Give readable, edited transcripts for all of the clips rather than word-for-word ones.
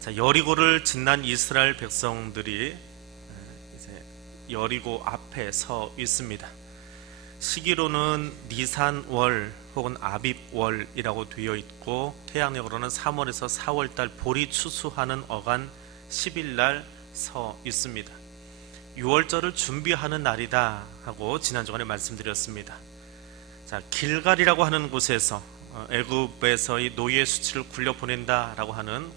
자, 여리고를 지난 이스라엘 백성들이 이제 여리고 앞에 서 있습니다. 시기로는 니산월 혹은 아빕월이라고 되어 있고, 태양력으로는 3월에서 4월달 보리 추수하는 어간 10일날 서 있습니다. 6월절을 준비하는 날이다 하고 지난주간에 말씀드렸습니다. 자, 길갈이라고 하는 곳에서 애굽에서의 노예 수치를 굴려보낸다라고 하는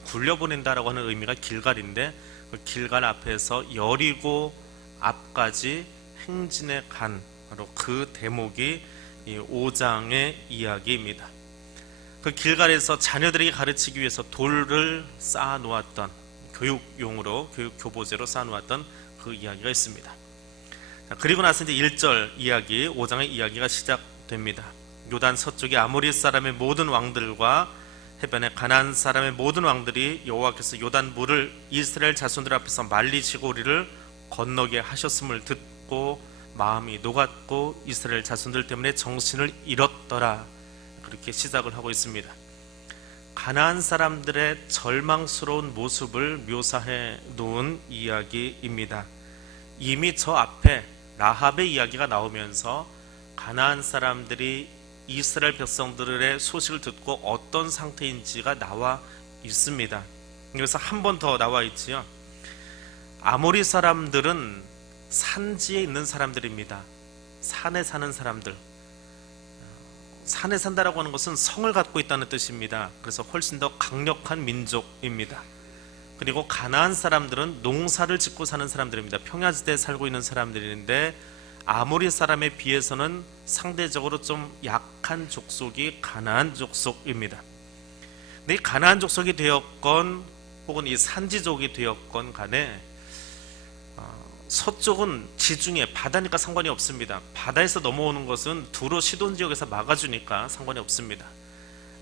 의미가 길갈인데, 그 길갈 앞에서 여리고 앞까지 행진해 간 바로 그 대목이 이 5장의 이야기입니다. 그 길갈에서 자녀들에게 가르치기 위해서 돌을 쌓아 놓았던, 교육용으로 교육 교보제로 쌓아 놓았던 그 이야기가 있습니다. 자, 그리고 나서 이제 1절 이야기, 5장의 이야기가 시작됩니다. 요단 서쪽의 아모리 사람의 모든 왕들과 해변의 가나안 사람의 모든 왕들이 여호와께서 요단 물을 이스라엘 자손들 앞에서 말리시고 우리를 건너게 하셨음을 듣고 마음이 녹았고 이스라엘 자손들 때문에 정신을 잃었더라. 그렇게 시작을 하고 있습니다. 가나안 사람들의 절망스러운 모습을 묘사해 놓은 이야기입니다. 이미 저 앞에 라합의 이야기가 나오면서 가나안 사람들이 이스라엘 백성들의 소식을 듣고 어떤 상태인지가 나와 있습니다. 그래서 한 번 더 나와 있지요. 아모리 사람들은 산지에 있는 사람들입니다. 산에 사는 사람들. 산에 산다라고 하는 것은 성을 갖고 있다는 뜻입니다. 그래서 훨씬 더 강력한 민족입니다. 그리고 가나안 사람들은 농사를 짓고 사는 사람들입니다. 평야지대에 살고 있는 사람들인데, 아모리 사람에 비해서는 상대적으로 좀 약한 족속이 가나안 족속입니다. 근데 이 가나안 족속이 되었건 혹은 이 산지족이 되었건 간에 서쪽은 지중해 바다니까 상관이 없습니다. 바다에서 넘어오는 것은 두로 시돈 지역에서 막아주니까 상관이 없습니다.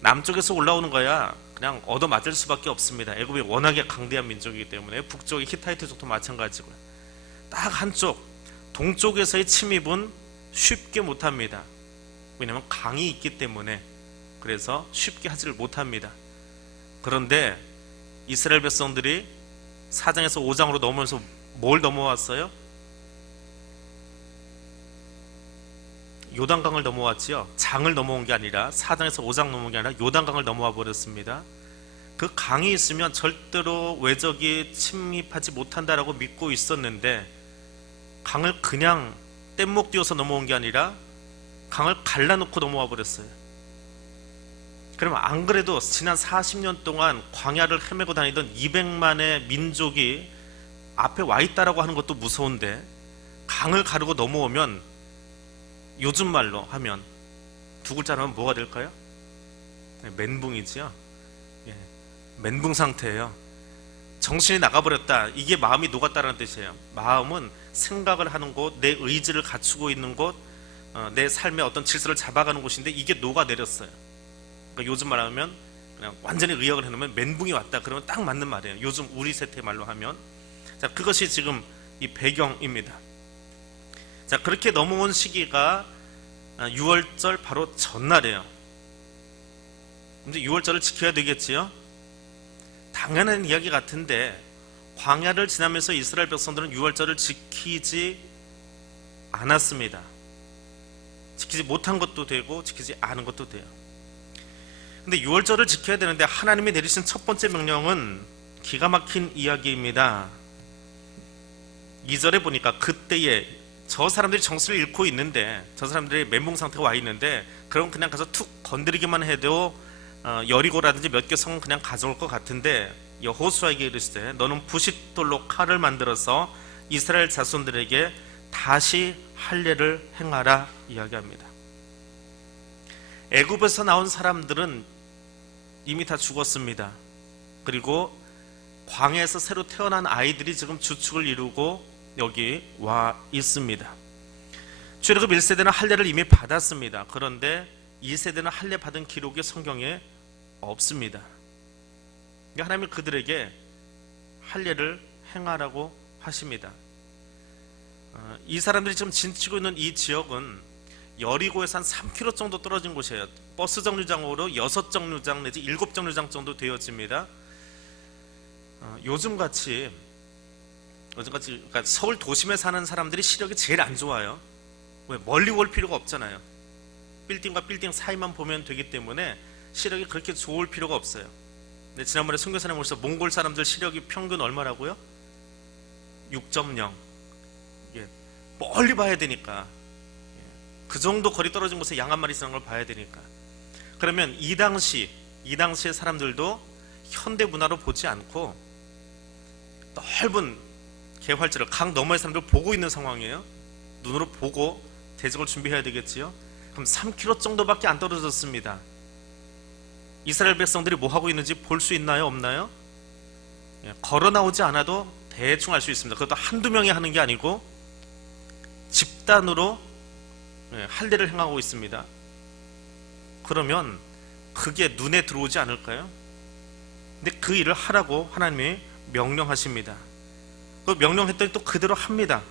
남쪽에서 올라오는 거야 그냥 얻어맞을 수밖에 없습니다. 애굽이 워낙에 강대한 민족이기 때문에. 북쪽의 히타이트족도 마찬가지고요. 딱 한쪽 동쪽에서의 침입은 쉽게 못합니다. 왜냐하면 강이 있기 때문에. 그래서 쉽게 하지를 못합니다. 그런데 이스라엘 백성들이 4장에서 5장으로 넘어오면서 뭘 넘어왔어요? 요단강을 넘어왔지요. 장을 넘어온 게 아니라, 4장에서 5장 넘어온 게 아니라 요단강을 넘어와 버렸습니다. 그 강이 있으면 절대로 외적이 침입하지 못한다라고 믿고 있었는데, 강을 그냥 뗏목 띄워서 넘어온 게 아니라 강을 갈라놓고 넘어와 버렸어요. 그러면 안 그래도 지난 40년 동안 광야를 헤매고 다니던 200만의 민족이 앞에 와 있다라고 하는 것도 무서운데, 강을 가르고 넘어오면 요즘 말로 하면 두 글자로 하면 뭐가 될까요? 멘붕이지요. 예, 멘붕 상태예요. 정신이 나가버렸다. 이게 마음이 녹았다는 뜻이에요. 마음은 생각을 하는 곳, 내 의지를 갖추고 있는 곳, 내 삶의 어떤 질서를 잡아가는 곳인데 이게 녹아내렸어요. 그러니까 요즘 말하면 그냥 완전히 의역을 해놓으면 멘붕이 왔다. 그러면 딱 맞는 말이에요. 요즘 우리 세대 말로 하면. 자, 그것이 지금 이 배경입니다. 자, 그렇게 넘어온 시기가 6월절 바로 전날이에요. 이제 6월절을 지켜야 되겠지요? 당연한 이야기 같은데, 광야를 지나면서 이스라엘 백성들은 6월절을 지키지 않았습니다. 지키지 못한 것도 되고 지키지 않은 것도 돼요. 근데 6월절을 지켜야 되는데 하나님이 내리신 첫 번째 명령은 기가 막힌 이야기입니다. 2절에 보니까 그때에 저 사람들이 정신을 잃고 있는데, 저 사람들이 멘붕 상태가 와 있는데, 그럼 그냥 가서 툭 건드리기만 해도 여리고라든지 몇 개 성은 그냥 가져올 것 같은데, 여호수아에게 이르시되 너는 부싯돌로 칼을 만들어서 이스라엘 자손들에게 다시 할례를 행하라 이야기합니다. 애굽에서 나온 사람들은 이미 다 죽었습니다. 그리고 광야에서 새로 태어난 아이들이 지금 주축을 이루고 여기 와 있습니다. 출애굽 1세대는 할례를 이미 받았습니다. 그런데 2세대는 할례 받은 기록이 성경에 없습니다. 그러니까 하나님은 그들에게 할례를 행하라고 하십니다. 이 사람들이 지금 진치고 있는 이 지역은 여리고에서 한 3km 정도 떨어진 곳이에요. 버스 정류장으로 6정류장 내지 7정류장 정도 되어집니다. 요즘같이 그러니까 서울 도심에 사는 사람들이 시력이 제일 안 좋아요. 왜? 멀리 올 필요가 없잖아요. 빌딩과 빌딩 사이만 보면 되기 때문에 시력이 그렇게 좋을 필요가 없어요. 근데 지난번에 선교사님 오셔서 몽골 사람들 시력이 평균 얼마라고요? 6.0. 예, 멀리 봐야 되니까. 그 정도 거리 떨어진 곳에 양 한 마리 있는 걸 봐야 되니까. 그러면 이 당시의 사람들도 현대 문화로 보지 않고 넓은 개활지를 강 너머의 사람들 보고 있는 상황이에요. 눈으로 보고 대적을 준비해야 되겠지요. 그럼 3km 정도밖에 안 떨어졌습니다. 이스라엘 백성들이 뭐 하고 있는지 볼 수 있나요? 없나요? 걸어 나오지 않아도 대충 알 수 있습니다. 그것도 한두 명이 하는 게 아니고 집단으로 할례를 행하고 있습니다. 그러면 그게 눈에 들어오지 않을까요? 근데 그 일을 하라고 하나님이 명령하십니다. 그 명령했더니 또 그대로 합니다.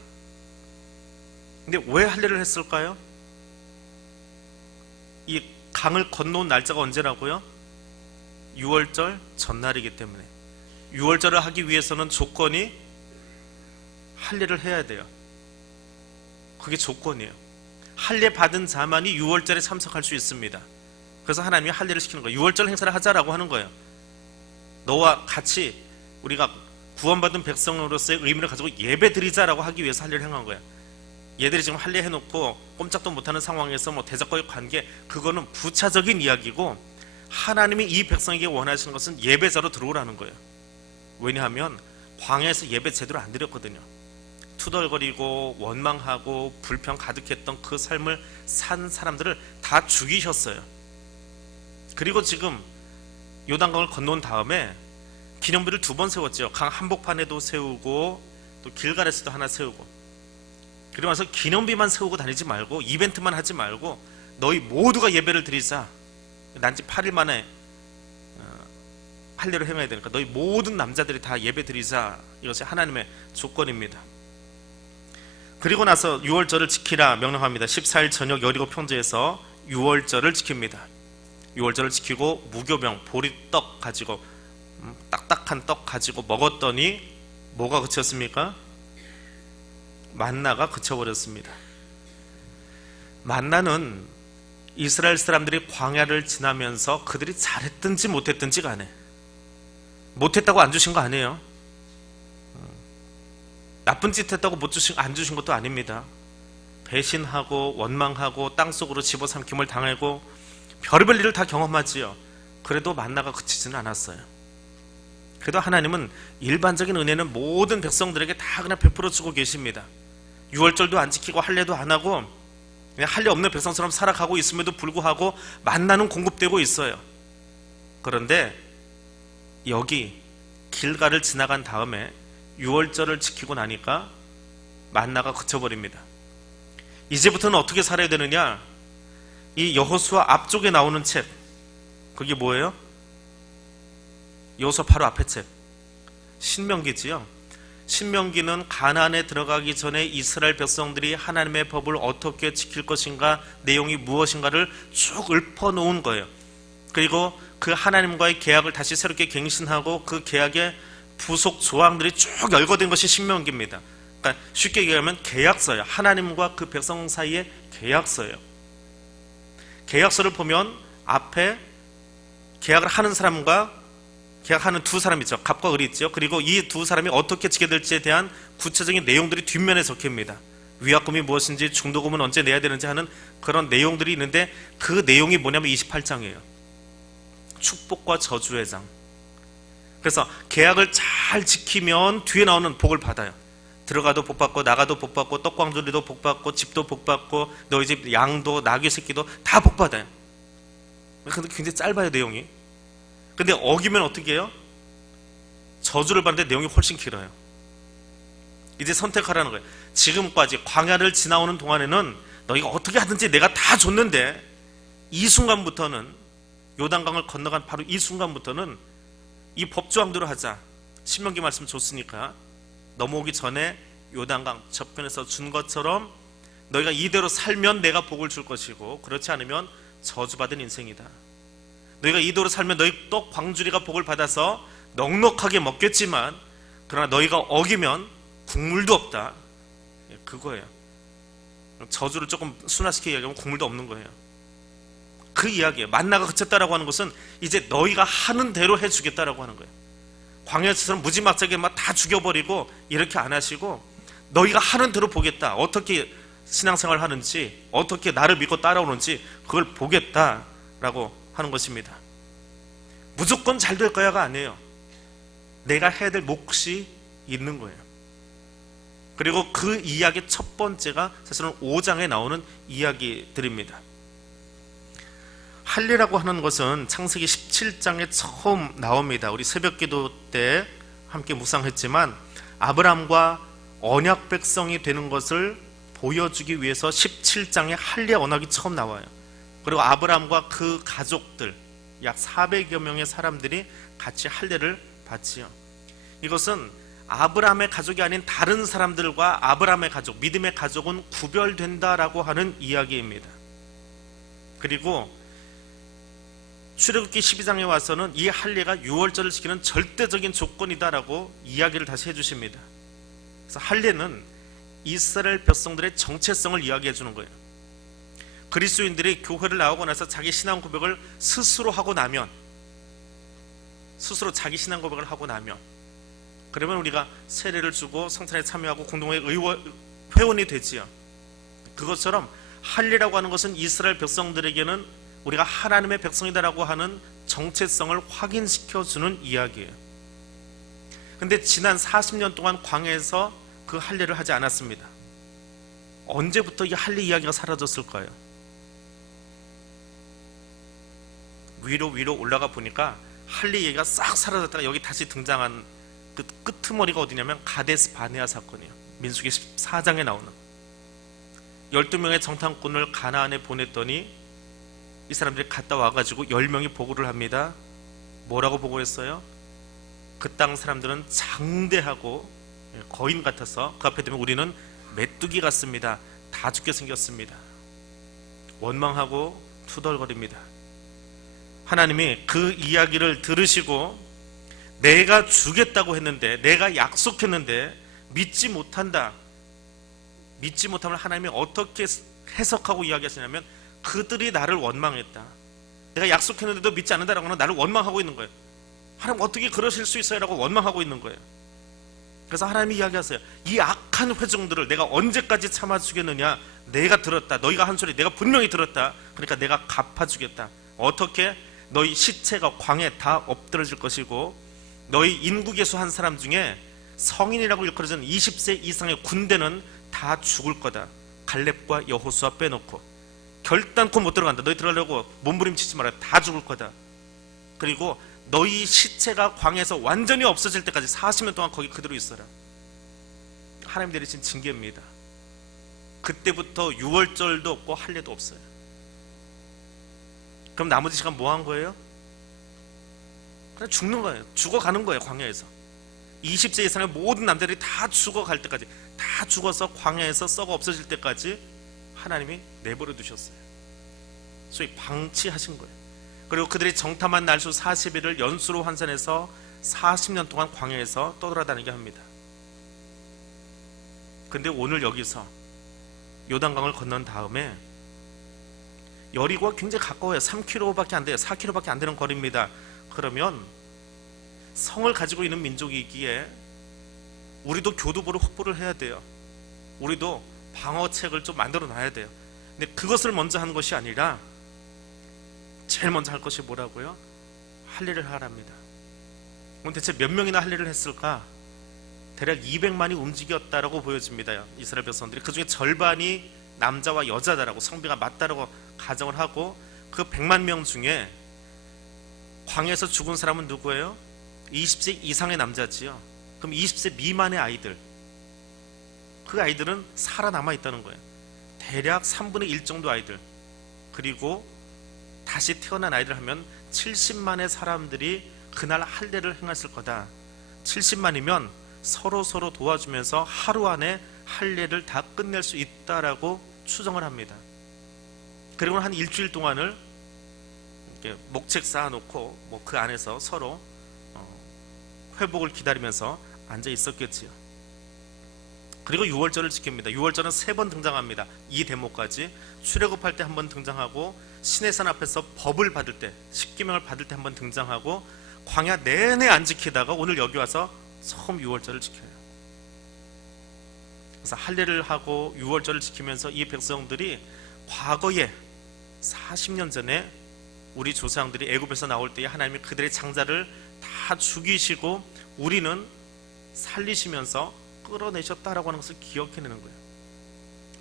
근데 왜 할례를 했을까요? 이 강을 건너온 날짜가 언제라고요? 6월절 전날이기 때문에. 6월절을 하기 위해서는 조건이 할례를 해야 돼요. 그게 조건이에요. 할례 받은 자만이 6월절에 참석할 수 있습니다. 그래서 하나님이 할례를 시키는 거예요. 6월절 행사를 하자라고 하는 거예요. 너와 같이 우리가 구원받은 백성으로서의 의미를 가지고 예배 드리자라고 하기 위해서 할례를 행한 거예요. 얘들이 지금 할례 해놓고 꼼짝도 못하는 상황에서 뭐 대적과의 관계, 그거는 부차적인 이야기고, 하나님이 이 백성에게 원하시는 것은 예배자로 들어오라는 거예요. 왜냐하면 광야에서 예배 제대로 안 드렸거든요. 투덜거리고 원망하고 불평 가득했던 그 삶을 산 사람들을 다 죽이셨어요. 그리고 지금 요단강을 건너온 다음에 기념비를 2번 세웠죠. 강 한복판에도 세우고 또 길갈에서도 하나 세우고. 그러면서 기념비만 세우고 다니지 말고, 이벤트만 하지 말고 너희 모두가 예배를 드리자. 난지 8일 만에 할례를 행해야 되니까 너희 모든 남자들이 다 예배 드리자. 이것이 하나님의 조건입니다. 그리고 나서 6월절을 지키라 명령합니다. 14일 저녁 여리고 평지에서 6월절을 지킵니다. 6월절을 지키고 무교병 보리떡 가지고, 딱딱한 떡 가지고 먹었더니 뭐가 그쳤습니까? 만나가 그쳐버렸습니다. 만나는 이스라엘 사람들이 광야를 지나면서 그들이 잘했든지 못했든지 간에, 못했다고 안 주신 거 아니에요. 나쁜 짓 했다고 안 주신 것도 아닙니다. 배신하고 원망하고 땅속으로 집어삼킴을 당하고 별의별 일을 다 경험하지요. 그래도 만나가 그치지는 않았어요. 그래도 하나님은 일반적인 은혜는 모든 백성들에게 다 그냥 베풀어 주고 계십니다. 6월절도 안 지키고 할례도 안 하고 그냥 할례 없는 백성처럼 살아가고 있음에도 불구하고 만나는 공급되고 있어요. 그런데 여기 길갈을 지나간 다음에 6월절을 지키고 나니까 만나가 그쳐버립니다. 이제부터는 어떻게 살아야 되느냐? 이 여호수아 앞쪽에 나오는 책, 그게 뭐예요? 여호수아 바로 앞에 책, 신명기지요. 신명기는 가나안에 들어가기 전에 이스라엘 백성들이 하나님의 법을 어떻게 지킬 것인가, 내용이 무엇인가를 쭉 읊어놓은 거예요. 그리고 그 하나님과의 계약을 다시 새롭게 갱신하고 그 계약의 부속 조항들이 쭉 열거된 것이 신명기입니다. 그러니까 쉽게 얘기하면 계약서예요. 하나님과 그 백성 사이의 계약서예요. 계약서를 보면 앞에 계약을 하는 사람과 계약하는 두 사람이 있죠. 갑과 을이 있죠. 그리고 이 두 사람이 어떻게 지게 될지에 대한 구체적인 내용들이 뒷면에 적힙니다. 위약금이 무엇인지, 중도금은 언제 내야 되는지 하는 그런 내용들이 있는데, 그 내용이 뭐냐면 28장이에요. 축복과 저주의 장. 그래서 계약을 잘 지키면 뒤에 나오는 복을 받아요. 들어가도 복 받고 나가도 복 받고 떡광조리도 복 받고 집도 복 받고 너희 집 양도 나귀 새끼도 다 복 받아요. 근데 굉장히 짧아요, 내용이. 근데 어기면 어떻게 해요? 저주를 받는데 내용이 훨씬 길어요. 이제 선택하라는 거예요. 지금까지 광야를 지나오는 동안에는 너희가 어떻게 하든지 내가 다 줬는데, 이 순간부터는, 요단강을 건너간 바로 이 순간부터는 이 법조항대로 하자. 신명기 말씀 줬으니까 넘어오기 전에 요단강 저편에서 준 것처럼 너희가 이대로 살면 내가 복을 줄 것이고, 그렇지 않으면 저주받은 인생이다. 너희가 이대로 살면 너희 떡 광주리가 복을 받아서 넉넉하게 먹겠지만 그러나 너희가 어기면 국물도 없다. 그거예요. 저주를 조금 순화시키게 이야기하면 국물도 없는 거예요. 그 이야기예요. 만나가 그쳤다라고 하는 것은 이제 너희가 하는 대로 해주겠다라고 하는 거예요. 광야처럼 무지막지하게 막 다 죽여버리고 이렇게 안 하시고 너희가 하는 대로 보겠다. 어떻게 신앙생활을 하는지, 어떻게 나를 믿고 따라오는지 그걸 보겠다라고 하는 것입니다. 무조건 잘 될 거야가 아니에요. 내가 해야 될 몫이 있는 거예요. 그리고 그 이야기 첫 번째가 사실은 5장에 나오는 이야기들입니다. 할례라고 하는 것은 창세기 17장에 처음 나옵니다. 우리 새벽기도 때 함께 묵상했지만 아브라함과 언약 백성이 되는 것을 보여주기 위해서 17장에 할례 언약이 처음 나와요. 그리고 아브라함과 그 가족들 약 400여 명의 사람들이 같이 할례를 받지요. 이것은 아브라함의 가족이 아닌 다른 사람들과 아브라함의 가족, 믿음의 가족은 구별된다라고 하는 이야기입니다. 그리고 출애굽기 12장에 와서는 이 할례가 유월절을 지키는 절대적인 조건이다라고 이야기를 다시 해주십니다. 그래서 할례는 이스라엘 백성들의 정체성을 이야기해 주는 거예요. 그리스도인들이 교회를 나오고 나서 자기 신앙 고백을 스스로 하고 나면, 스스로 자기 신앙 고백을 하고 나면, 그러면 우리가 세례를 주고 성찬에 참여하고 공동회 회원이 되지요. 그것처럼 할례라고 하는 것은 이스라엘 백성들에게는 우리가 하나님의 백성이다라고 하는 정체성을 확인시켜주는 이야기예요. 근데 지난 40년 동안 광야에서 그 할례를 하지 않았습니다. 언제부터 이 할례 이야기가 사라졌을까요? 위로 올라가 보니까 할례 얘기가 싹 사라졌다가 여기 다시 등장한 그 끄트머리가 어디냐면 가데스 바네아 사건이에요. 민수기 14장에 나오는 12명의 정탐꾼을 가나안에 보냈더니 이 사람들이 갔다 와가지고 10명이 보고를 합니다. 뭐라고 보고했어요? 그 땅 사람들은 장대하고 거인 같아서 그 앞에 되면 우리는 메뚜기 같습니다. 다 죽게 생겼습니다. 원망하고 투덜거립니다. 하나님이 그 이야기를 들으시고 내가 주겠다고 했는데, 내가 약속했는데 믿지 못한다. 믿지 못함을 하나님이 어떻게 해석하고 이야기하시냐면 그들이 나를 원망했다. 내가 약속했는데도 믿지 않는다라고 하는 나를 원망하고 있는 거예요. 하나님 어떻게 그러실 수 있어요? 라고 원망하고 있는 거예요. 그래서 하나님이 이야기하세요. 이 악한 회중들을 내가 언제까지 참아주겠느냐. 내가 들었다. 너희가 한 소리 내가 분명히 들었다. 그러니까 내가 갚아주겠다. 어떻게? 너희 시체가 광에 다 엎드러질 것이고 너희 인구계수 한 사람 중에 성인이라고 일컬어지는 20세 이상의 군대는 다 죽을 거다. 갈렙과 여호수아 빼놓고 결단코 못 들어간다. 너희 들어가려고 몸부림치지 마라. 다 죽을 거다. 그리고 너희 시체가 광에서 완전히 없어질 때까지 40년 동안 거기 그대로 있어라. 하나님 내리신 징계입니다. 그때부터 유월절도 없고 할례도 없어요. 그럼 나머지 시간 뭐 한 거예요? 그냥 죽는 거예요. 죽어가는 거예요. 광야에서 20세 이상의 모든 남자들이 다 죽어갈 때까지, 다 죽어서 광야에서 썩어 없어질 때까지 하나님이 내버려 두셨어요. 소위 방치하신 거예요. 그리고 그들이 정탐한 날수 40일을 연수로 환산해서 40년 동안 광야에서 떠돌아다니게 합니다. 근데 오늘 여기서 요단강을 건넌 다음에 여리고가 굉장히 가까워요. 3km밖에 안 돼요. 4km밖에 안 되는 거리입니다. 그러면 성을 가지고 있는 민족이기에 우리도 교두보를 확보를 해야 돼요. 우리도 방어책을 좀 만들어 놔야 돼요. 근데 그것을 먼저 한 것이 아니라 제일 먼저 할 것이 뭐라고요? 할례를 하랍니다. 그럼 대체 몇 명이나 할례를 했을까? 대략 200만이 움직였다라고 보여집니다. 이스라엘 백성들이. 그 중에 절반이 남자와 여자다라고, 성비가 맞다라고 가정을 하고, 그 100만 명 중에 광야에서 죽은 사람은 누구예요? 20세 이상의 남자지요. 그럼 20세 미만의 아이들, 그 아이들은 살아남아 있다는 거예요. 대략 3분의 1 정도 아이들. 그리고 다시 태어난 아이들 하면 70만의 사람들이 그날 할례를 행했을 거다. 70만이면 서로 도와주면서 하루 안에 할례를 다 끝낼 수 있다라고 추정을 합니다. 그리고 한 일주일 동안을 이렇게 목책 쌓아놓고 그 안에서 서로 회복을 기다리면서 앉아 있었겠지요. 그리고 유월절을 지킵니다. 유월절은 3번 등장합니다. 이 대목까지 출애굽할 때 한 번 등장하고 시내산 앞에서 법을 받을 때, 십계명을 받을 때 한 번 등장하고 광야 내내 안 지키다가 오늘 여기 와서 처음 유월절을 지켜요. 그래서 할례를 하고 유월절을 지키면서 이 백성들이 과거에 40년 전에 우리 조상들이 애굽에서 나올 때에 하나님이 그들의 장자를 다 죽이시고 우리는 살리시면서 끌어내셨다라고 하는 것을 기억해내는 거예요.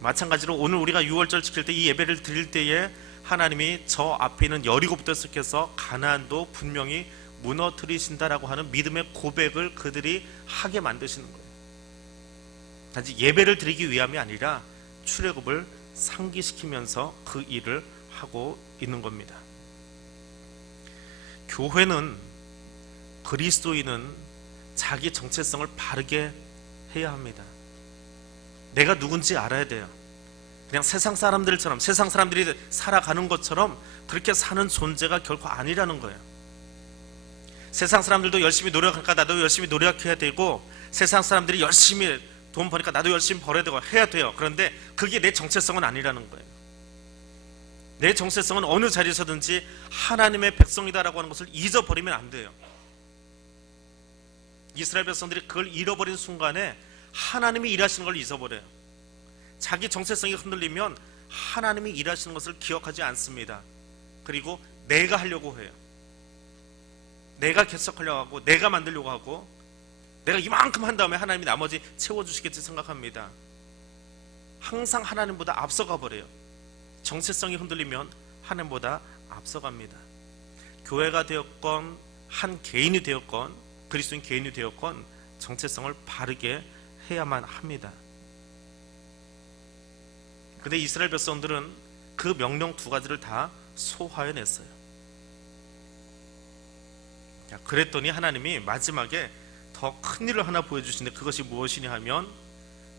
마찬가지로 오늘 우리가 유월절 지킬 때 이 예배를 드릴 때에 하나님이 저 앞에 있는 여리고부터 시작해서 가나안도 분명히 무너뜨리신다라고 하는 믿음의 고백을 그들이 하게 만드시는 거예요. 단지 예배를 드리기 위함이 아니라 출애굽을 상기시키면서 그 일을 하고 있는 겁니다. 교회는, 그리스도인은 자기 정체성을 바르게 해야 합니다. 내가 누군지 알아야 돼요. 그냥 세상 사람들처럼, 세상 사람들이 살아가는 것처럼 그렇게 사는 존재가 결코 아니라는 거예요. 세상 사람들도 열심히 노력하니까 나도 열심히 노력해야 되고, 세상 사람들이 열심히 돈 버니까 나도 열심히 벌어야 되고 해야 돼요. 그런데 그게 내 정체성은 아니라는 거예요. 내 정체성은 어느 자리에서든지 하나님의 백성이다라고 하는 것을 잊어버리면 안 돼요. 이스라엘 백성들이 그걸 잃어버린 순간에 하나님이 일하시는 걸 잊어버려요. 자기 정체성이 흔들리면 하나님이 일하시는 것을 기억하지 않습니다. 그리고 내가 하려고 해요. 내가 개척하려고 하고, 내가 만들려고 하고, 내가 이만큼 한 다음에 하나님이 나머지 채워주시겠지 생각합니다. 항상 하나님보다 앞서가 버려요. 정체성이 흔들리면 하나님보다 앞서갑니다. 교회가 되었건 한 개인이 되었건 그리스도인 개인이 되었건 정체성을 바르게 해야만 합니다. 근데 이스라엘 백성들은 그 명령 2가지를 다 소화해냈어요. 그랬더니 하나님이 마지막에 더 큰 일을 하나 보여주시는데 그것이 무엇이냐 하면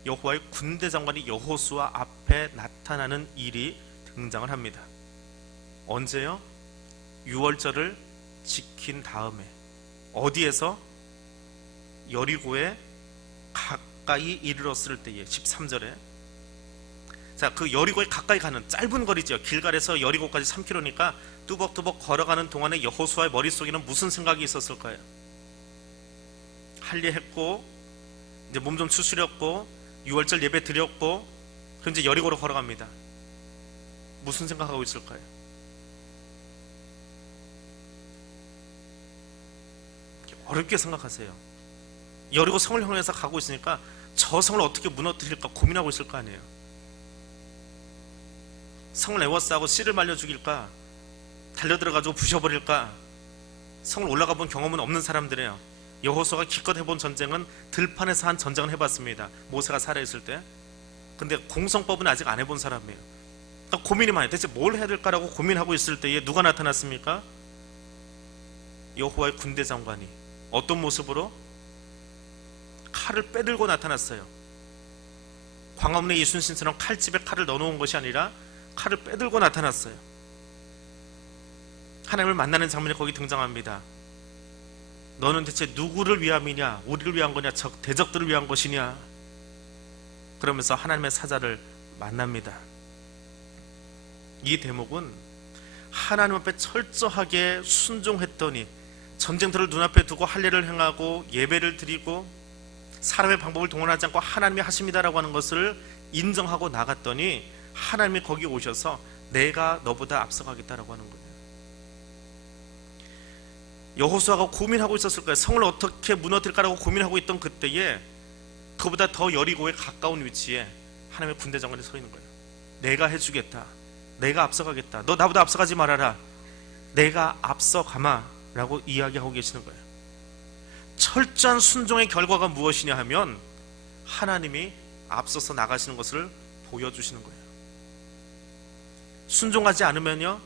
여호와의 군대 장관이 여호수아 앞에 나타나는 일이 등장을 합니다. 언제요? 유월절을 지킨 다음에 어디에서? 여리고에 가까이 이르렀을 때에 13절에 자, 그 여리고에 가까이 가는 짧은 거리죠. 길갈에서 여리고까지 3km니까 뚜벅뚜벅 걸어가는 동안에 여호수아의 머릿속에는 무슨 생각이 있었을까요? 할례했고 이제 몸 좀 추스렸고 유월절 예배 드렸고 그럼 이제 여리고로 걸어갑니다. 무슨 생각하고 있을까요? 어렵게 생각하세요. 여리고 성을 향해서 가고 있으니까 저 성을 어떻게 무너뜨릴까 고민하고 있을 거 아니에요. 성을 에워싸고 씨를 말려 죽일까, 달려들어가지고 부셔버릴까. 성을 올라가 본 경험은 없는 사람들이에요. 여호수아가 기껏 해본 전쟁은 들판에서 한 전쟁을 해봤습니다. 모세가 살아있을 때. 근데 공성법은 아직 안 해본 사람이에요. 그러니까 고민이 많아요. 대체 뭘 해야 될까라고 고민하고 있을 때에 누가 나타났습니까? 여호와의 군대 장관이 어떤 모습으로? 칼을 빼들고 나타났어요. 광화문의 이순신처럼 칼집에 칼을 넣어놓은 것이 아니라 칼을 빼들고 나타났어요. 하나님을 만나는 장면이 거기 등장합니다. 너는 대체 누구를 위함이냐? 우리를 위한 거냐? 대적들을 위한 것이냐? 그러면서 하나님의 사자를 만납니다. 이 대목은 하나님 앞에 철저하게 순종했더니 전쟁터를 눈앞에 두고 할례를 행하고 예배를 드리고 사람의 방법을 동원하지 않고 하나님이 하십니다라고 하는 것을 인정하고 나갔더니 하나님이 거기 오셔서 내가 너보다 앞서가겠다라고 하는 거예요. 여호수아가 고민하고 있었을 거예요. 성을 어떻게 무너뜨릴까라고 고민하고 있던 그때에 그보다 더 여리고에 가까운 위치에 하나님의 군대 장관이 서 있는 거예요. 내가 해주겠다. 내가 앞서가겠다. 너 나보다 앞서가지 말아라. 내가 앞서가마 라고 이야기하고 계시는 거예요. 철저한 순종의 결과가 무엇이냐 하면 하나님이 앞서서 나가시는 것을 보여주시는 거예요. 순종하지 않으면요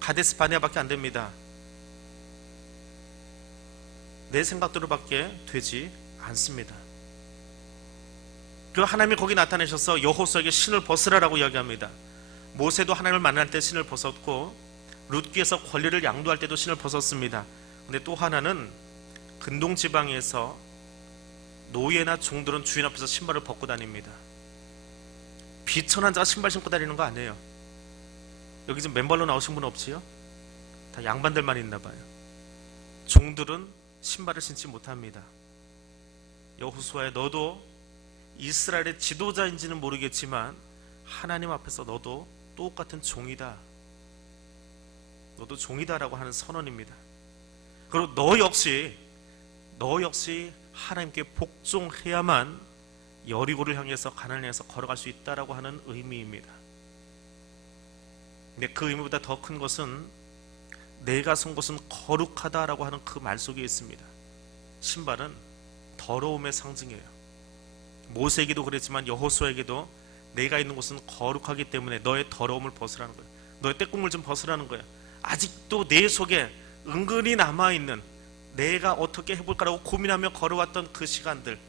가데스 바네아밖에 안 됩니다. 내 생각대로밖에 되지 않습니다. 그 하나님이 거기 나타내셔서 여호수아에게 신을 벗으라라고 이야기합니다. 모세도 하나님을 만날 때 신을 벗었고 룻기에서 권리를 양도할 때도 신을 벗었습니다. 근데 또 하나는 근동 지방에서 노예나 종들은 주인 앞에서 신발을 벗고 다닙니다. 비천한 자가 신발 신고 다니는 거 아니에요. 여기 지금 맨발로 나오신 분 없지요? 다 양반들만 있나 봐요. 종들은 신발을 신지 못합니다. 여호수아야, 너도 이스라엘의 지도자인지는 모르겠지만 하나님 앞에서 너도 똑같은 종이다. 너도 종이다라고 하는 선언입니다. 그리고 너 역시 하나님께 복종해야만 여리고를 향해서 가나안을 향해서 걸어갈 수 있다라고 하는 의미입니다. 근데 그 의미보다 더 큰 것은 내가 선 곳은 거룩하다라고 하는 그 말 속에 있습니다. 신발은 더러움의 상징이에요. 모세에게도 그랬지만 여호수아에게도 내가 있는 곳은 거룩하기 때문에 너의 더러움을 벗으라는 거예요. 너의 때국물 좀 벗으라는 거예요. 아직도 내 속에 은근히 남아있는, 내가 어떻게 해볼까라고 고민하며 걸어왔던 그 시간들,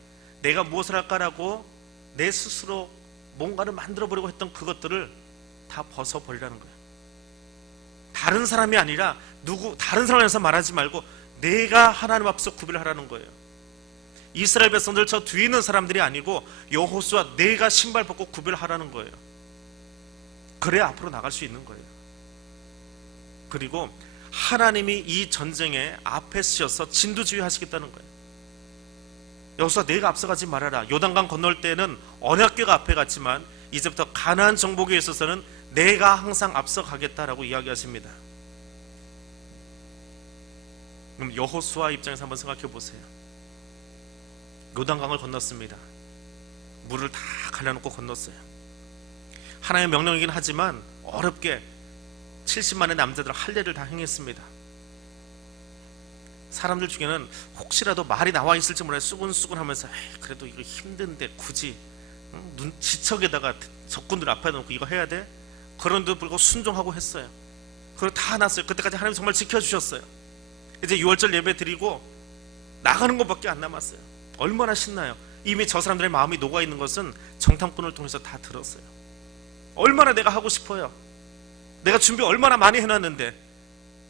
내가 무엇을 할까라고 내 스스로 뭔가를 만들어보려고 했던 그것들을 다 벗어버리라는 거예요. 다른 사람이 아니라 다른 사람에서 말하지 말고 내가 하나님 앞에서 구별하라는 거예요. 이스라엘 백성들 저 뒤에 있는 사람들이 아니고 여호수아 내가 신발 벗고 구별하라는 거예요. 그래야 앞으로 나갈 수 있는 거예요. 그리고 하나님이 이 전쟁에 앞에 서셔서 진두지휘 하시겠다는 거예요. 여호수아 내가 앞서가지 말아라. 요단강 건널 때는 언약궤가 앞에 갔지만 이제부터 가나안 정복에 있어서는 내가 항상 앞서가겠다라고 이야기하십니다. 그럼 여호수아 입장에서 한번 생각해 보세요. 요단강을 건넜습니다. 물을 다 갈라놓고 건넜어요. 하나님의 명령이긴 하지만 어렵게 70만의 남자들 할례를 다 행했습니다. 사람들 중에는 혹시라도 말이 나와 있을지 몰라요. 수근수근 하면서 그래도 이거 힘든데 굳이 눈지척에다가 적군들 앞에 놓고 이거 해야 돼? 그런데도 불구하고 순종하고 했어요. 그리고 다 났어요. 그때까지 하나님 정말 지켜주셨어요. 이제 6월절 예배 드리고 나가는 것밖에 안 남았어요. 얼마나 신나요. 이미 저 사람들의 마음이 녹아있는 것은 정탐꾼을 통해서 다 들었어요. 얼마나 내가 하고 싶어요. 내가 준비 얼마나 많이 해놨는데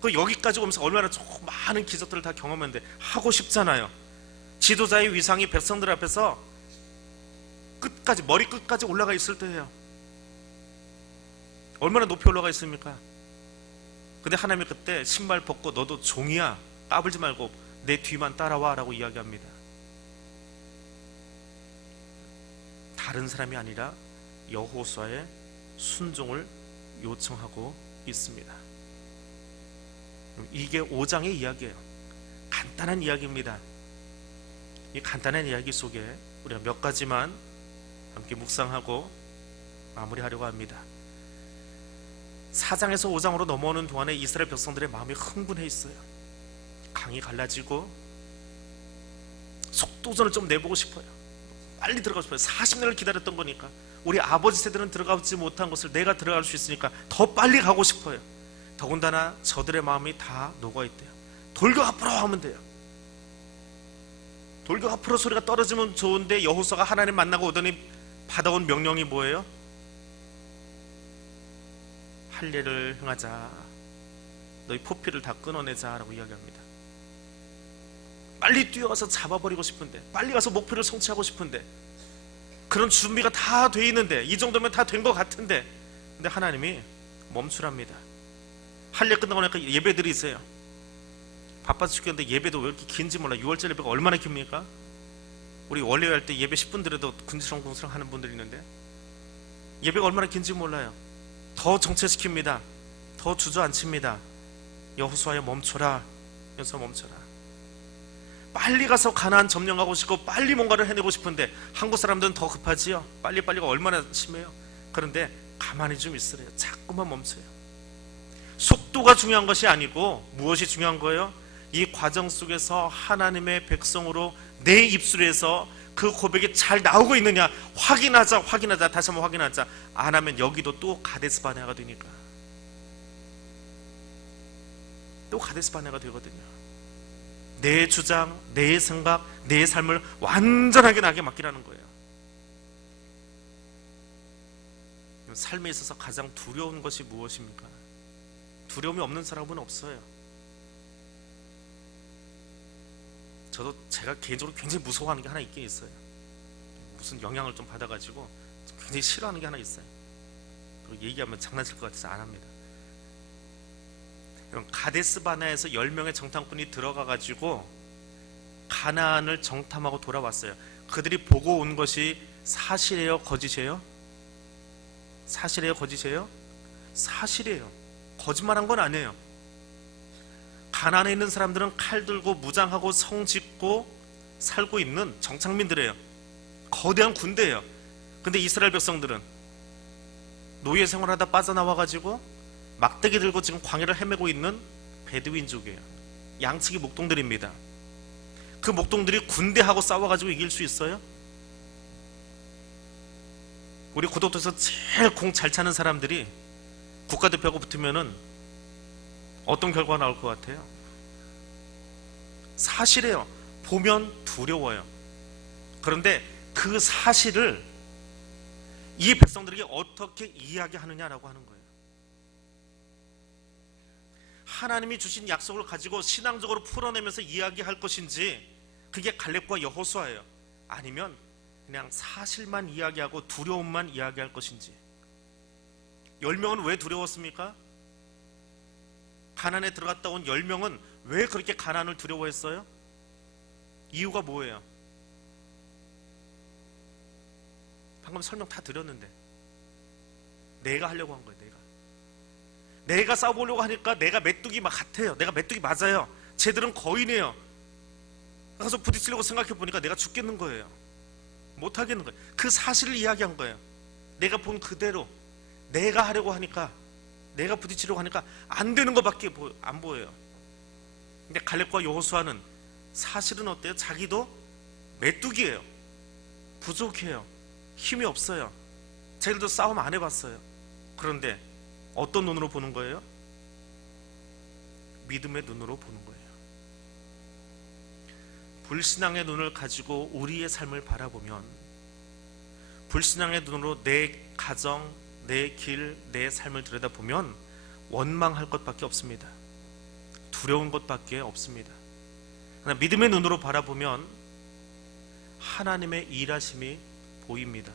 그 여기까지 오면서 얼마나 많은 기적들을 다 경험했는데 하고 싶잖아요. 지도자의 위상이 백성들 앞에서 끝까지, 머리 끝까지 올라가 있을 때예요. 얼마나 높이 올라가 있습니까? 근데 하나님이 그때 신발 벗고 너도 종이야, 까불지 말고 내 뒤만 따라와 라고 이야기합니다. 다른 사람이 아니라 여호수아의 순종을 요청하고 있습니다. 이게 5장의 이야기예요. 간단한 이야기입니다. 이 간단한 이야기 속에 우리가 몇 가지만 함께 묵상하고 마무리하려고 합니다. 4장에서 5장으로 넘어오는 동안에 이스라엘 백성들의 마음이 흥분해 있어요. 강이 갈라지고 속도전을 좀 내보고 싶어요. 빨리 들어가고 싶어요. 40년을 기다렸던 거니까, 우리 아버지 세대는 들어가지 못한 것을 내가 들어갈 수 있으니까 더 빨리 가고 싶어요. 더군다나 저들의 마음이 다 녹아있대요. 돌격 앞으로 하면 돼요. 돌격 앞으로 소리가 떨어지면 좋은데 여호수아가 하나님 만나고 오더니 받아온 명령이 뭐예요? 할례를 행하자. 너희 포피를 다 끊어내자 라고 이야기합니다. 빨리 뛰어가서 잡아버리고 싶은데, 빨리 가서 목표를 성취하고 싶은데, 그런 준비가 다 돼 있는데, 이 정도면 다 된 것 같은데, 근데 하나님이 멈추랍니다. 할례 끝나고 나니까 예배들이 있어요. 바빠서 죽겠는데 예배도 왜 이렇게 긴지 몰라. 6월절 예배가 얼마나 깁니까? 우리 원래 할 때 예배 10분 드려도 군지렁군지렁 하는 분들이 있는데 예배가 얼마나 긴지 몰라요. 더 정체시킵니다. 더 주저앉힙니다. 여호수아야 멈춰라. 여호수아 멈춰라. 빨리 가서 가나안 점령하고 싶고 빨리 뭔가를 해내고 싶은데 한국 사람들은 더 급하지요. 빨리빨리가 얼마나 심해요. 그런데 가만히 좀 있으래요. 자꾸만 멈춰요. 속도가 중요한 것이 아니고 무엇이 중요한 거예요? 이 과정 속에서 하나님의 백성으로 내 입술에서 그 고백이 잘 나오고 있느냐 확인하자. 다시 한번 확인하자. 안 하면 여기도 또 가데스 바네아가 되니까, 또 가데스 바네아가 되거든요. 내 주장, 내 생각, 내 삶을 완전하게 나에게 맡기라는 거예요. 삶에 있어서 가장 두려운 것이 무엇입니까? 두려움이 없는 사람은 없어요. 제가 개인적으로 굉장히 무서워하는 게 하나 있긴 있어요. 무슨 영향을 좀 받아가지고 굉장히 싫어하는 게 하나 있어요. 그리고 얘기하면 장난칠 것 같아서 안 합니다. 여러분, 가데스 바네아에서 10명의 정탐꾼이 들어가가지고 가나안을 정탐하고 돌아왔어요. 그들이 보고 온 것이 사실이에요, 거짓이에요? 사실이에요, 거짓이에요? 사실이에요. 거짓말한 건 아니에요. 가나안에 있는 사람들은 칼 들고 무장하고 성 짓고 살고 있는 정착민들이에요. 거대한 군대예요. 근데 이스라엘 백성들은 노예 생활하다 빠져나와가지고 막대기 들고 지금 광야를 헤매고 있는 베두인족이에요. 양측이 목동들입니다. 그 목동들이 군대하고 싸워가지고 이길 수 있어요? 우리 고독도에서 제일 공 잘 차는 사람들이 국가대표하고 붙으면은 어떤 결과가 나올 것 같아요? 사실이에요. 보면 두려워요. 그런데 그 사실을 이 백성들에게 어떻게 이야기하느냐라고 하는 거예요. 하나님이 주신 약속을 가지고 신앙적으로 풀어내면서 이야기할 것인지, 그게 갈렙과 여호수아예요. 아니면 그냥 사실만 이야기하고 두려움만 이야기할 것인지. 10명은 왜 두려웠습니까? 가나안에 들어갔다 온 10명은 왜 그렇게 가나안을 두려워했어요? 이유가 뭐예요? 방금 설명 다 드렸는데, 내가 하려고 한 거예요. 내가 싸워보려고 하니까 내가 메뚜기 막 같아요. 내가 메뚜기 맞아요. 쟤들은 거인이에요. 가서 부딪히려고 생각해보니까 내가 죽겠는 거예요. 못하겠는 거예요. 그 사실을 이야기한 거예요. 내가 본 그대로 내가 하려고 하니까, 내가 부딪히려고 하니까 안 되는 것밖에 안 보여요. 근데 갈렙과 여호수아는 사실은 어때요? 자기도 메뚜기예요. 부족해요. 힘이 없어요. 자기들도 싸움 안 해봤어요. 그런데 어떤 눈으로 보는 거예요? 믿음의 눈으로 보는 거예요. 불신앙의 눈을 가지고 우리의 삶을 바라보면, 불신앙의 눈으로 내 가정, 내 길, 내 삶을 들여다보면 원망할 것밖에 없습니다. 두려운 것밖에 없습니다. 그러나 믿음의 눈으로 바라보면 하나님의 일하심이 보입니다.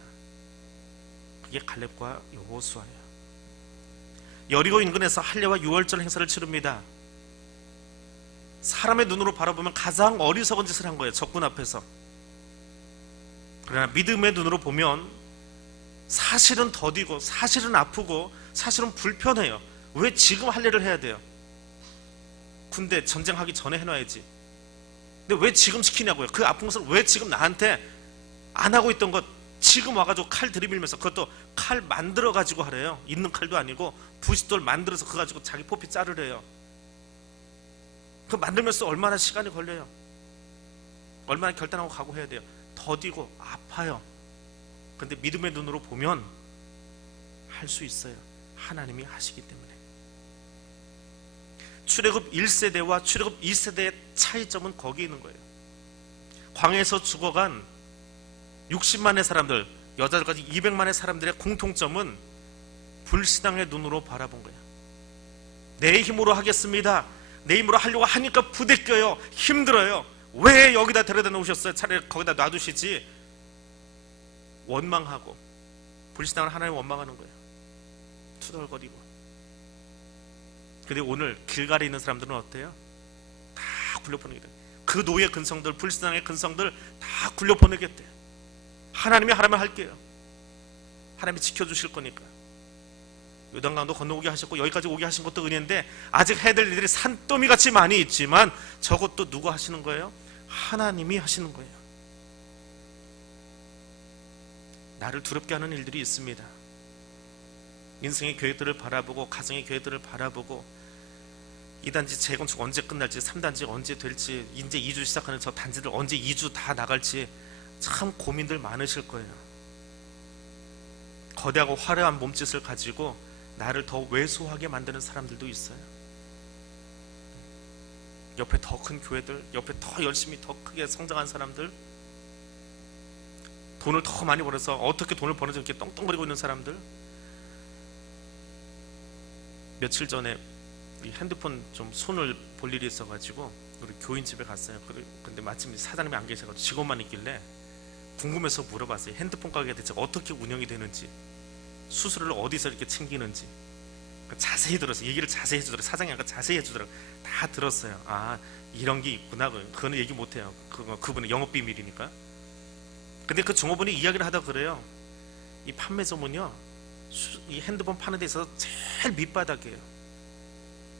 그게 갈렙과 여호수아예요. 여리고 인근에서 할례와 유월절 행사를 치릅니다. 사람의 눈으로 바라보면 가장 어리석은 짓을 한 거예요. 적군 앞에서. 그러나 믿음의 눈으로 보면 사실은 더디고, 사실은 아프고, 사실은 불편해요. 왜 지금 할례를 해야 돼요? 군대 전쟁하기 전에 해놔야지. 근데 왜 지금 시키냐고요? 그 아픈 것을 왜 지금 나한테 안 하고 있던 것 지금 와가지고 칼 들이밀면서, 그것도 칼 만들어가지고 하래요. 있는 칼도 아니고 부싯돌 만들어서 그거 가지고 자기 포피 자르래요. 그 만들면서 얼마나 시간이 걸려요. 얼마나 결단하고 각오해야 돼요. 더디고 아파요. 근데 믿음의 눈으로 보면 할 수 있어요. 하나님이 하시기 때문에. 출애굽 1세대와 출애굽 2세대의 차이점은 거기 있는 거예요. 광야에서 죽어간 60만의 사람들, 여자들까지 200만의 사람들의 공통점은 불신앙의 눈으로 바라본 거예요. 내 힘으로 하겠습니다. 내 힘으로 하려고 하니까 부대껴요. 힘들어요. 왜 여기다 데려다 놓으셨어요? 차라리 거기다 놔두시지. 원망하고, 불신앙을 하나님 원망하는 거예요. 투덜거리고. 근데 오늘 길갈에 있는 사람들은 어때요? 다 굴려보내겠다. 그 노예 근성들, 불신앙의 근성들 다 굴려보내겠대요. 하나님이 하라면 할게요. 하나님이 지켜주실 거니까. 요단강도 건너오게 하셨고 여기까지 오게 하신 것도 은혜인데, 아직 해야 될 일들이 산더미같이 많이 있지만 저것도 누가 하시는 거예요? 하나님이 하시는 거예요. 나를 두렵게 하는 일들이 있습니다. 인생의 계획들을 바라보고, 가정의 계획들을 바라보고, 2단지 재건축 언제 끝날지, 3단지 언제 될지, 이제 2주 시작하는 저 단지들 언제 2주 다 나갈지 참 고민들 많으실 거예요. 거대하고 화려한 몸짓을 가지고 나를 더 왜소하게 만드는 사람들도 있어요. 옆에 더 큰 교회들, 옆에 더 열심히 더 크게 성장한 사람들, 돈을 더 많이 벌어서 어떻게 돈을 버는지 이렇게 떵떵거리고 있는 사람들. 며칠 전에 핸드폰 좀 손을 볼 일이 있어가지고 우리 교인 집에 갔어요. 근데 마침 사장님이 안 계셔가지고 직원만 있길래 궁금해서 물어봤어요. 핸드폰 가게가 대체 어떻게 운영이 되는지, 수수료를 어디서 이렇게 챙기는지 자세히 들었어요. 얘기를 자세히 해주더라고요. 사장이 아까 자세히 해주더라고요. 다 들었어요. 아, 이런 게 있구나. 그거는 얘기 못해요. 그분은 영업비밀이니까. 근데 그 종업원이 이야기를 하다 그래요. 이 판매점은요, 이 핸드폰 파는 데 있어서 제일 밑바닥이에요.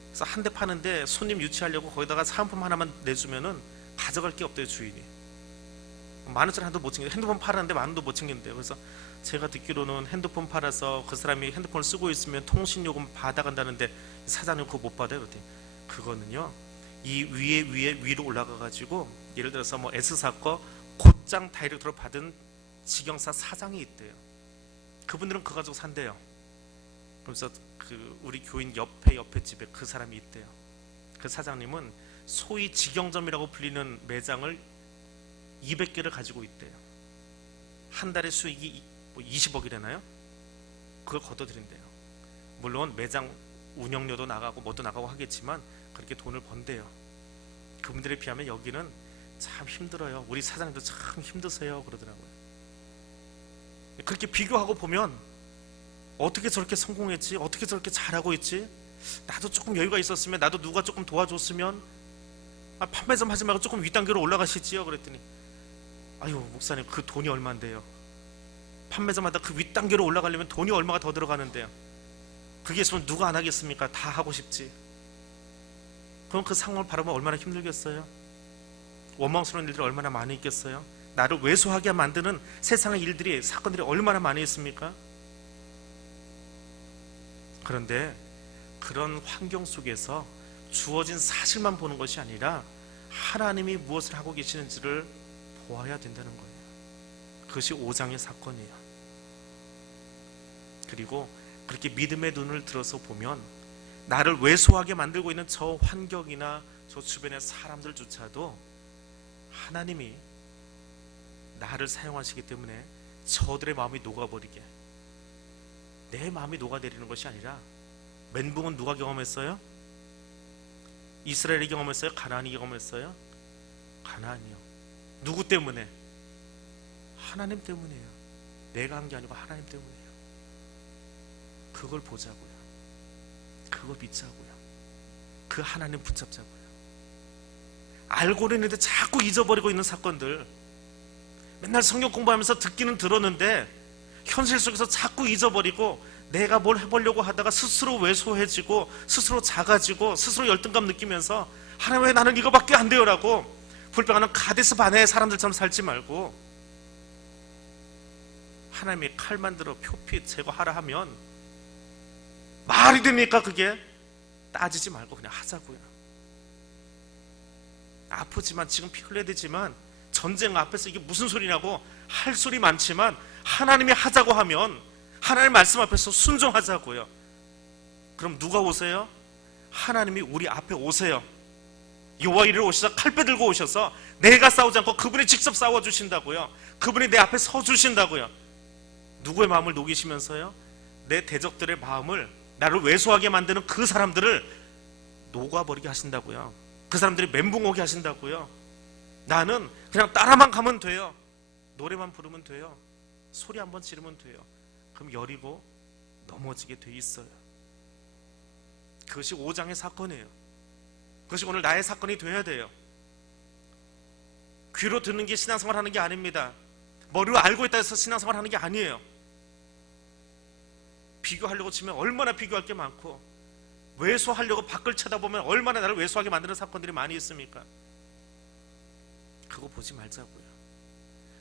그래서 한 대 파는데 손님 유치하려고 거기다가 사은품 하나만 내주면은 가져갈 게 없대요, 주인이. 10,000원짜리 하나도 못 챙겨. 핸드폰 팔았는데 10,000원도 못 챙긴대요. 그래서 제가 듣기로는 핸드폰 팔아서 그 사람이 핸드폰을 쓰고 있으면 통신요금 받아간다는데 사장님 그거 못 받아요. 그랬더니 그거는요, 이 위로 올라가 가지고 예를 들어서 뭐 S사 거 곧장 다이렉트로 받은 직영사 사장이 있대요. 그분들은 그거 가지고 산대요. 그래서 그 우리 교인 옆에 집에 그 사람이 있대요. 그 사장님은 소위 직영점이라고 불리는 매장을 200개를 가지고 있대요. 한 달에 수익이 뭐 20억이라나요? 그걸 걷어들인대요. 물론 매장 운영료도 나가고 뭐도 나가고 하겠지만 그렇게 돈을 번대요. 그분들에 비하면 여기는 참 힘들어요. 우리 사장님도 참 힘드세요 그러더라고요. 그렇게 비교하고 보면 어떻게 저렇게 성공했지? 어떻게 저렇게 잘하고 있지? 나도 조금 여유가 있었으면, 나도 누가 조금 도와줬으면, 판매점 하지 말고 조금 윗단계로 올라가시지요. 그랬더니 아유 목사님, 그 돈이 얼만데요? 판매점마다 그 윗단계로 올라가려면 돈이 얼마가 더 들어가는데요. 그게 있으면 누가 안 하겠습니까? 다 하고 싶지. 그럼 그 상황을 바라보면 얼마나 힘들겠어요? 원망스러운 일들이 얼마나 많이 있겠어요? 나를 왜소하게 만드는 세상의 일들이, 사건들이 얼마나 많이 있습니까? 그런데 그런 환경 속에서 주어진 사실만 보는 것이 아니라 하나님이 무엇을 하고 계시는지를 보아야 된다는 거예요. 그것이 5장의 사건이에요. 그리고 그렇게 믿음의 눈을 들어서 보면 나를 왜소하게 만들고 있는 저 환경이나 저 주변의 사람들조차도 하나님이 나를 사용하시기 때문에 저들의 마음이 녹아버리게, 내 마음이 녹아내리는 것이 아니라, 멘붕은 누가 경험했어요? 이스라엘이 경험했어요? 가나안이 경험했어요? 가나안이요. 누구 때문에? 하나님 때문이에요. 내가 한 게 아니고 하나님 때문이에요. 그걸 보자고요. 그걸 믿자고요. 그 하나님 붙잡자고요. 알고는 있는데 자꾸 잊어버리고 있는 사건들, 맨날 성경 공부하면서 듣기는 들었는데 현실 속에서 자꾸 잊어버리고, 내가 뭘 해보려고 하다가 스스로 왜소해지고 스스로 작아지고 스스로 열등감 느끼면서 하나님 왜 나는 이거밖에 안 돼요? 라고 불평하는 가데스 바네의 사람들처럼 살지 말고, 하나님이 칼만 들어 표피 제거하라 하면 말이 됩니까? 그게 따지지 말고 그냥 하자고요. 아프지만 지금 피 흘려야 되지만 전쟁 앞에서 이게 무슨 소리냐고 할 소리 많지만 하나님이 하자고 하면 하나님 말씀 앞에서 순종하자고요. 그럼 누가 오세요? 하나님이 우리 앞에 오세요. 여호와 이르러 오셔서 칼빼 들고 오셔서 내가 싸우지 않고 그분이 직접 싸워주신다고요. 그분이 내 앞에 서주신다고요. 누구의 마음을 녹이시면서요? 내 대적들의 마음을, 나를 왜소하게 만드는 그 사람들을 녹아버리게 하신다고요. 그 사람들이 멘붕 오게 하신다고요. 나는 그냥 따라만 가면 돼요. 노래만 부르면 돼요. 소리 한번 지르면 돼요. 그럼 여리고 넘어지게 돼 있어요. 그것이 5장의 사건이에요. 그것이 오늘 나의 사건이 돼야 돼요. 귀로 듣는 게 신앙생활 하는 게 아닙니다. 머리로 알고 있다 해서 신앙생활 하는 게 아니에요. 비교하려고 치면 얼마나 비교할 게 많고, 왜소하려고 밖을 쳐다보면 얼마나 나를 왜소하게 만드는 사건들이 많이 있습니까? 그거 보지 말자고요.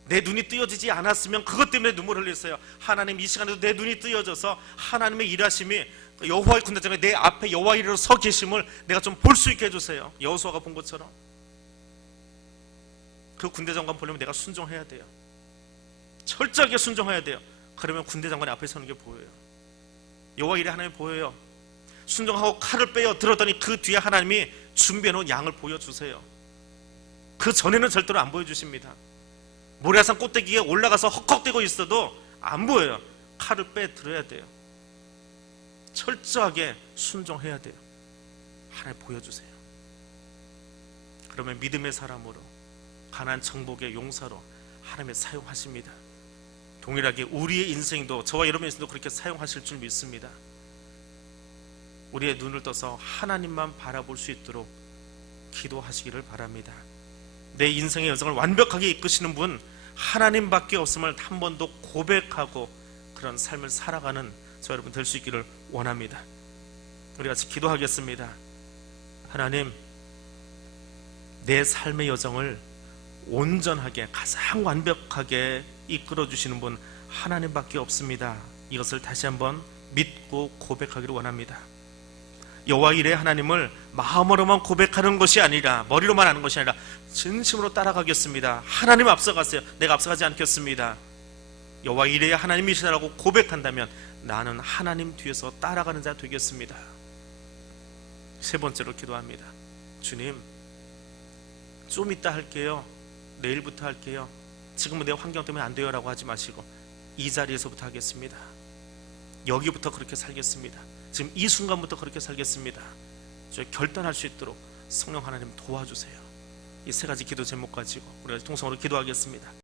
내 눈이 뜨여지지 않았으면 그것 때문에 눈물 흘렸어요. 하나님, 이 시간에도 내 눈이 뜨여져서 하나님의 일하심이, 여호와의 군대장에 내 앞에 여호와 이르러 서 계심을 내가 좀 볼 수 있게 해주세요. 여호수아가 본 것처럼. 그 군대장관 보려면 내가 순종해야 돼요. 철저하게 순종해야 돼요. 그러면 군대장관이 앞에 서는 게 보여요. 여호와 이르 하나님이 보여요. 순종하고 칼을 빼어 들었더니 그 뒤에 하나님이 준비해놓은 양을 보여주세요. 그 전에는 절대로 안 보여주십니다. 모래산 꼭대기에 올라가서 헉헉대고 있어도 안 보여요. 칼을 빼 들어야 돼요. 철저하게 순종해야 돼요. 하나님 보여주세요. 그러면 믿음의 사람으로, 가난한 정복의 용사로 하나님이 사용하십니다. 동일하게 우리의 인생도, 저와 여러분의 인생도 그렇게 사용하실 줄 믿습니다. 우리의 눈을 떠서 하나님만 바라볼 수 있도록 기도하시기를 바랍니다. 내 인생의 여정을 완벽하게 이끄시는 분 하나님밖에 없음을 한 번 더 고백하고 그런 삶을 살아가는 저 여러분 될 수 있기를 원합니다. 우리 같이 기도하겠습니다. 하나님, 내 삶의 여정을 온전하게 가장 완벽하게 이끌어 주시는 분 하나님밖에 없습니다. 이것을 다시 한번 믿고 고백하기를 원합니다. 여호와 이레 하나님을 마음으로만 고백하는 것이 아니라, 머리로만 하는 것이 아니라 진심으로 따라가겠습니다. 하나님 앞서가세요. 내가 앞서가지 않겠습니다. 여호와 이레 하나님이시라고 고백한다면 나는 하나님 뒤에서 따라가는 자 되겠습니다. 세 번째로 기도합니다. 주님, 좀 이따 할게요, 내일부터 할게요, 지금은 내 환경 때문에 안 돼요 라고 하지 마시고 이 자리에서부터 하겠습니다. 여기부터 그렇게 살겠습니다. 지금 이 순간부터 그렇게 살겠습니다. 저희 결단할 수 있도록 성령 하나님 도와주세요. 이 세 가지 기도 제목 가지고 우리가 통성으로 기도하겠습니다.